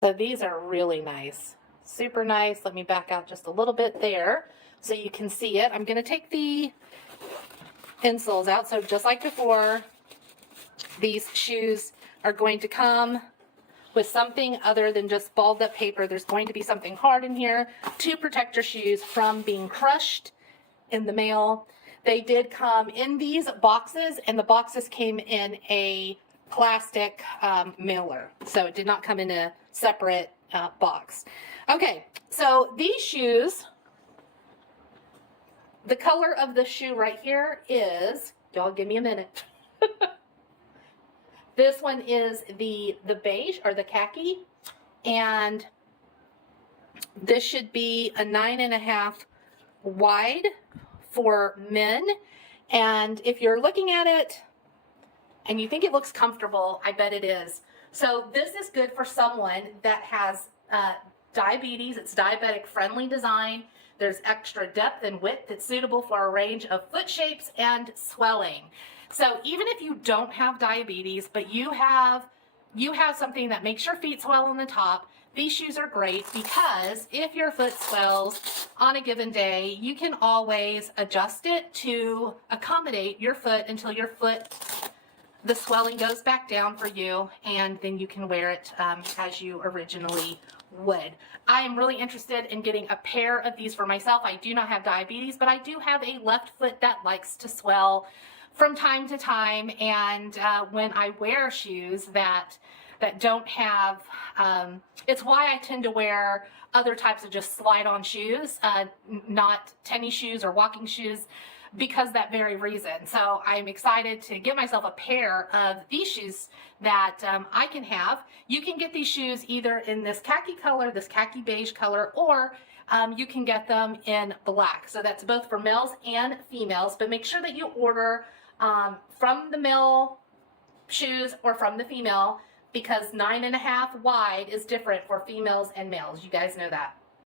So these are really nice, super nice. Let me back out just a little bit there so you can see it. I'm going to take the insoles out. So just like before, these shoes are going to come with something other than just balled up paper. There's going to be something hard in here to protect your shoes from being crushed in the mail. They did come in these boxes, and the boxes came in a plastic mailer. So it did not come in a separate box. Okay, so these shoes, the color of the shoe right here is, y'all give me a minute. This one is the beige or the khaki, and this should be a 9.5 wide for men. And if you're looking at it and you think it looks comfortable, I bet it is. So this is good for someone that has diabetes. It's diabetic friendly design. There's extra depth and width that's suitable for a range of foot shapes and swelling. So even if you don't have diabetes, but you have something that makes your feet swell on the top, these shoes are great because if your foot swells on a given day, you can always adjust it to accommodate your foot until the swelling goes back down for you, and then you can wear it as you originally would. I am really interested in getting a pair of these for myself. I do not have diabetes, but I do have a left foot that likes to swell from time to time, and when I wear shoes that don't have, it's why I tend to wear other types of just slide-on shoes, not tennis shoes or walking shoes, because that very reason. So I'm excited to get myself a pair of these shoes that I can have. You can get these shoes either in this khaki color, this khaki beige color, or you can get them in black. So that's both for males and females, but make sure that you order from the male shoes or from the female, because 9.5 wide is different for females and males. You guys know that.